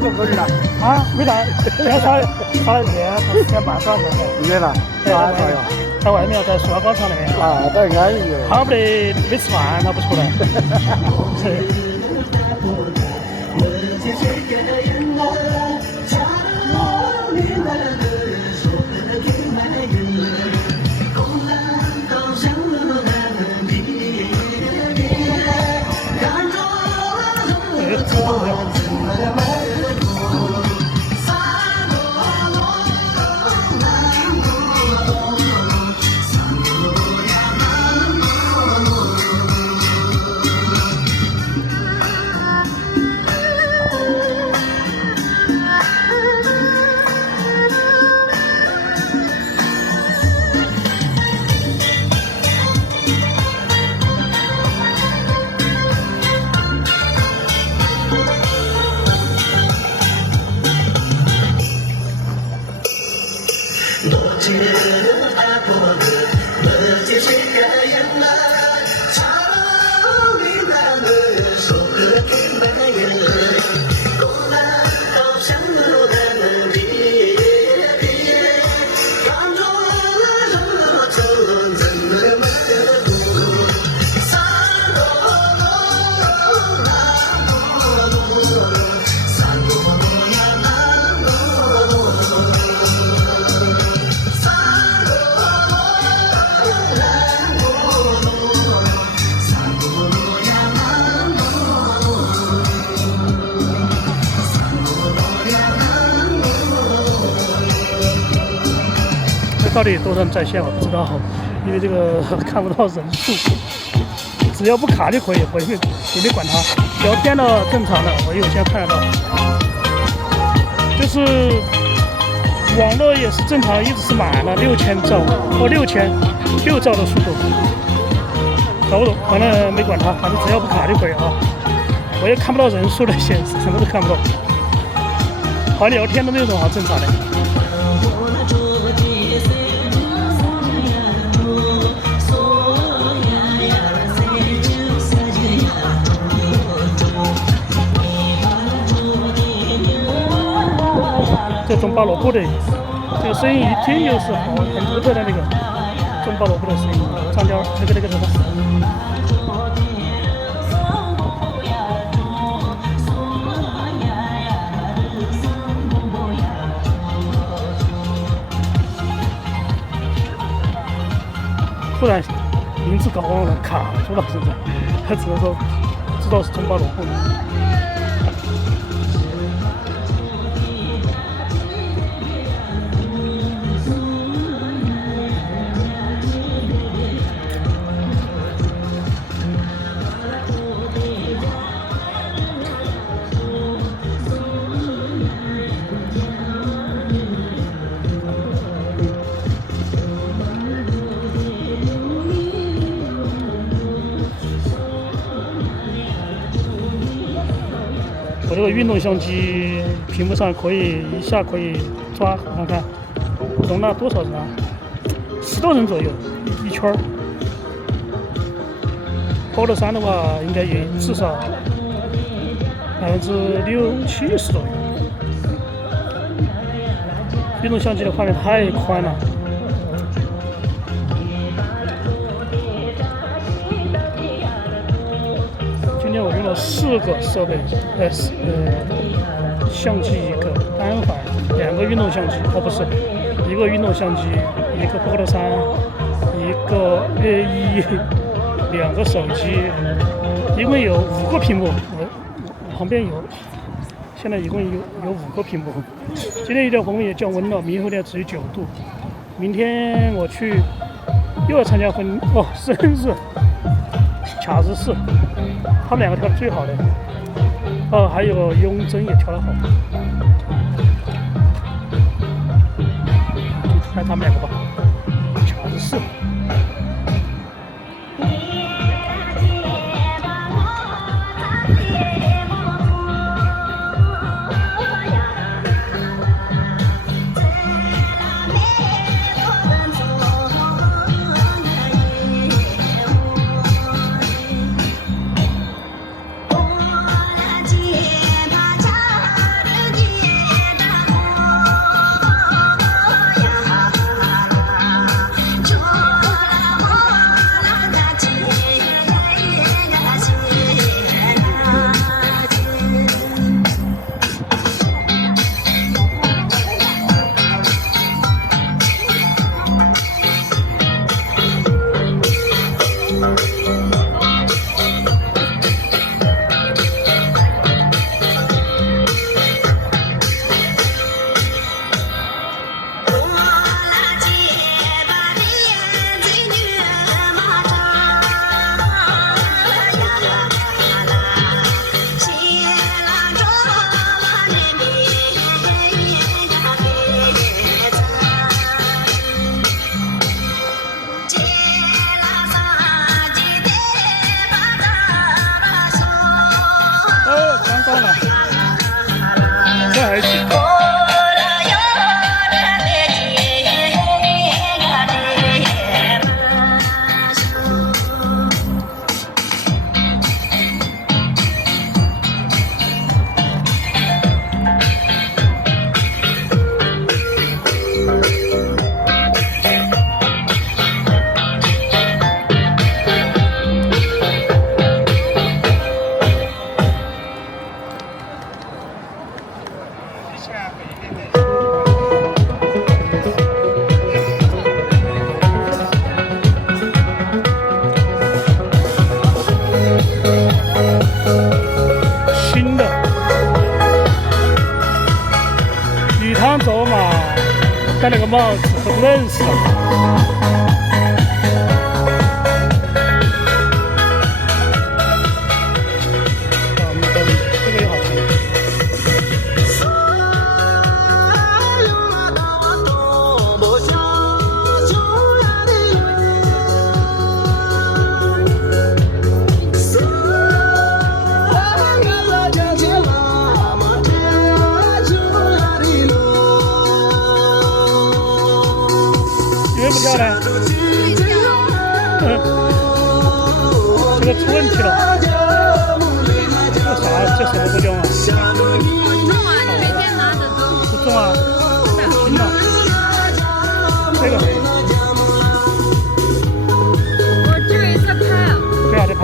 个滚了啊，没打，现在刷了1天半刷的。热了，在外面，在外面，在塑料高厂那边。啊，都安逸了。他没吃饭，他不出来。到底多少人在线我不知道，因为这个看不到人数，只要不卡就可以，我也没管它。聊天的正常的，我有些看得到，就是网络也是正常，一直是满了6000兆或6兆的速度，搞不懂，反正没管它，反正只要不卡就可以啊。我也看不到人数的显示，什么都看不到。好聊天的那种啊，正常的。这种拔萝卜的这个声音一听就是好很独特的那个种拔萝卜的声音，张椒那个什么。突然名字搞忘了，卡住了，现在他只能说知道是种拔萝卜。我这个运动相机屏幕上可以一下可以抓，看看容纳多少人啊？10多人左右，一圈儿。Polo 3的话，应该也至少60%-70%左右。运动相机的画面太宽了。今天我用了4个设备，相机1个，单反2个运动相机，不是1个运动相机，1个 Polo 3，1个 A1，2个手机，一共有5个屏幕。我旁边有，现在一共有5个屏幕。今天有点风也降温了，明后天只有9度。明天我去又要参加生日。卡日式，他们2个跳的最好的，还有雍真也跳得好，看他们2个吧，卡日式。扬州嘛，戴那个帽子都不认识。不跳呢？这个出问题了。这啥？这什么不叫啊？不重啊，你每天拿着都不重啊？轻了。这个。我这里在拍啊。对啊，在拍。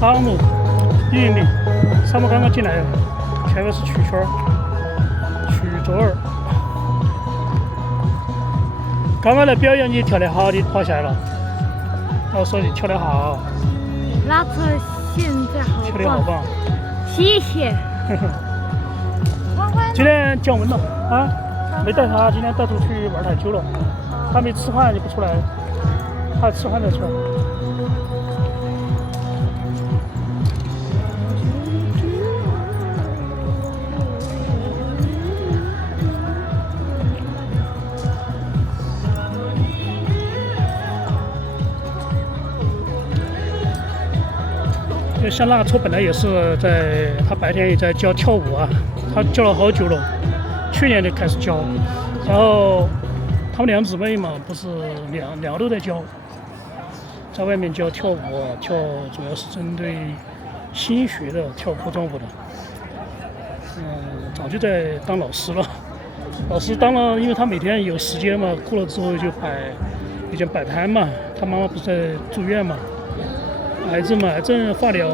沙漠玉米，沙漠刚刚进来了，前面是曲圈儿、曲卓儿。刚刚的表演你跳得好，你跑下来了。我说你跳得好。拉车现在好跳得好棒。谢谢。今天降温了啊，没带他，今天带出去玩太久了，他没吃饭就不出来，他吃饭再出来。像那车本来也是他白天也在教跳舞啊，他教了好久了，去年就开始教，然后他们两姊妹嘛，不是两都在教，在外面教跳舞啊，主要是针对新学的跳古装舞的，早就在当老师了，老师当了，因为他每天有时间嘛，过了之后就摆摊嘛，他妈妈不是在住院嘛。癌症嘛，癌症化疗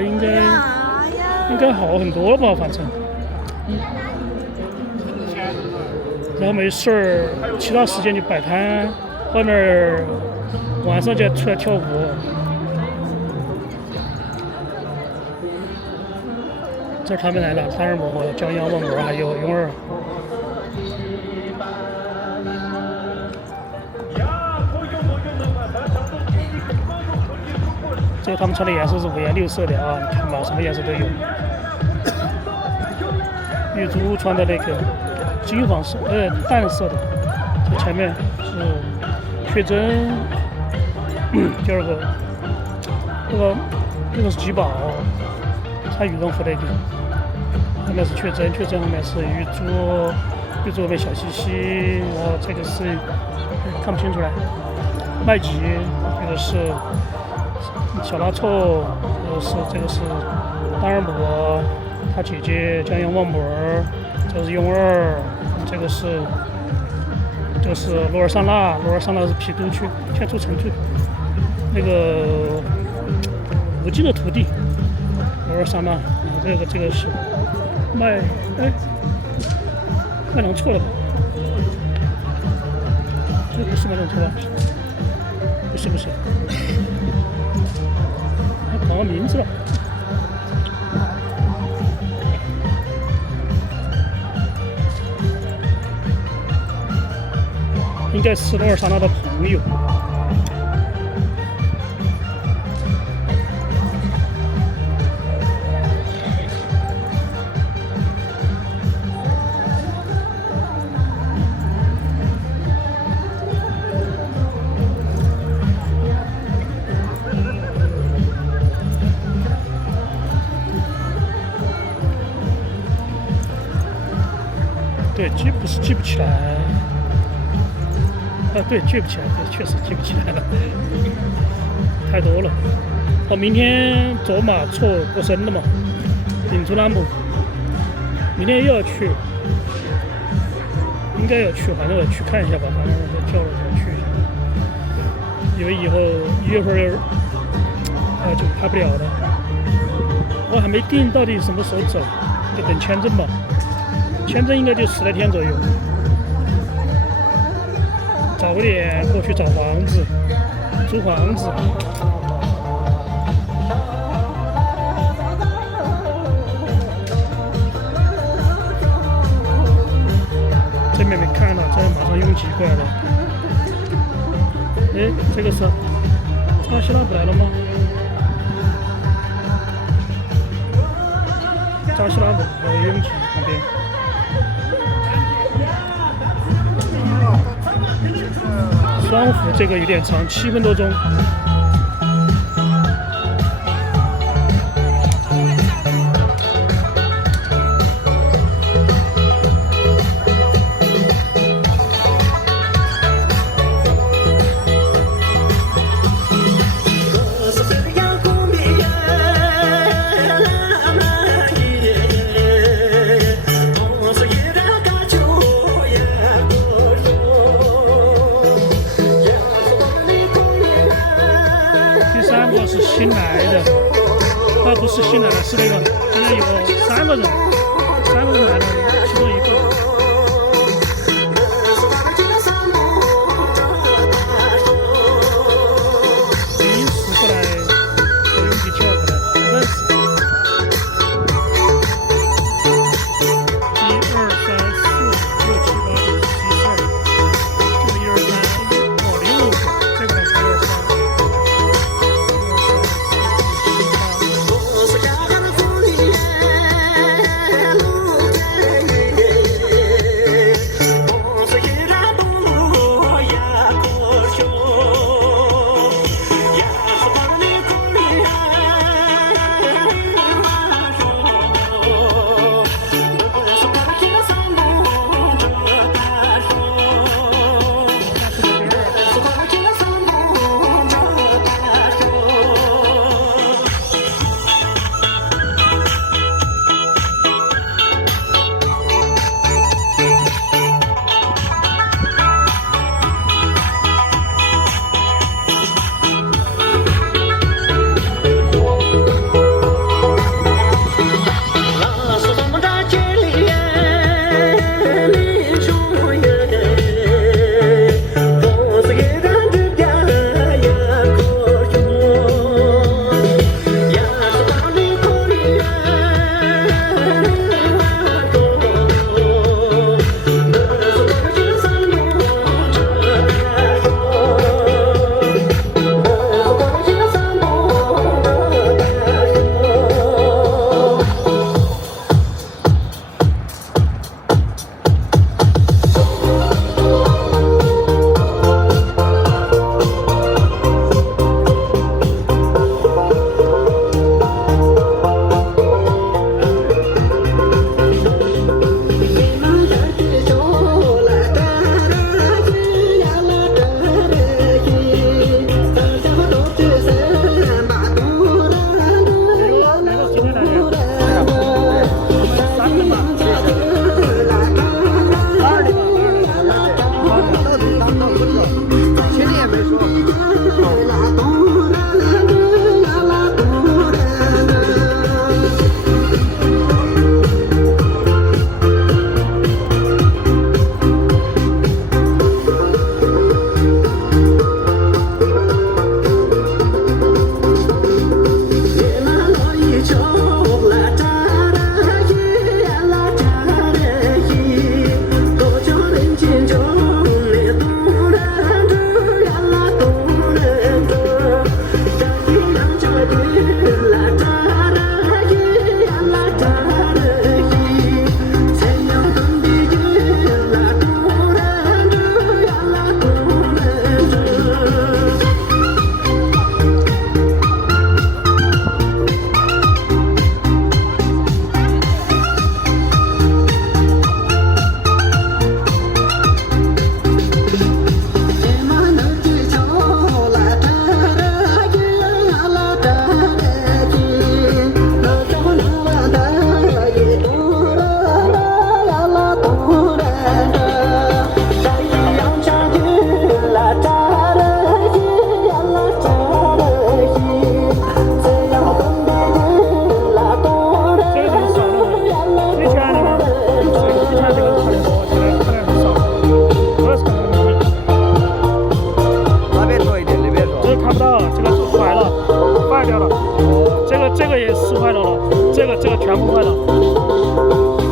应该好很多了吧，反正。然后没事儿，其他时间就摆摊，外面晚上就出来跳舞。这他们来了，汤尔摩和江阳、王文还有勇儿。这个他们穿的颜色是五颜六色的啊，你看吧，什么颜色都有。女主穿的那个金黄色，淡色的。这前面是薛珍，第二个，这个是吉宝，穿羽绒服那个。后面是薛珍后面是玉珠后面小西西，然后这个是看不清楚了，麦吉，这个是。小拉臭，这个是汤尔摩，他姐姐江阳旺姆儿，这个是雍儿，这个是罗尔桑娜是郫都区现在做成都那个吴京的徒弟，罗尔桑娜，这个是我弄错了吧？这不是我弄错了，不是，还报我名字了。应该是罗尔莎娜的朋友。对，记不起来。对，记不起来，对，确实记不起来了，太多了。明天做嘛，过生了嘛，定出栏目，明天也要去，应该要去，反正我去看一下吧，反正我叫了就去一下，因为以后1月份就拍不了了。我还没定到底什么时候走，就等签证吧，签证应该就10来天左右。早点过去找房子，租房子。这边没看到，这马上拥挤过来了。哎，这个是扎西拉不来了吗？扎西拉不来拥挤旁边。双湖这个有点长，7分多钟。是新来的，不是新来的，是那个今天有3个人来了，其中一个。临时过来做拥挤跳过来，不认识。1、2、3、4、5、6、7、8、9、10、11、12，就是1、2、3、6个，这个呢是1、2、3。也死坏了了，这个全部坏了，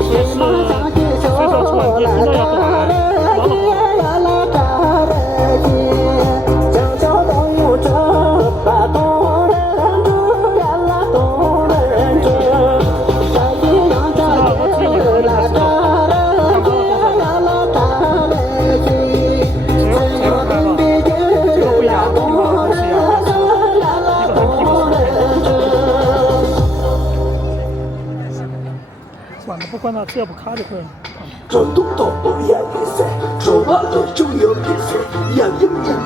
所以说船只知道要断了。算了，不管它，只要不卡就可以了。这东道不言一色，说完了就有一些，也应验了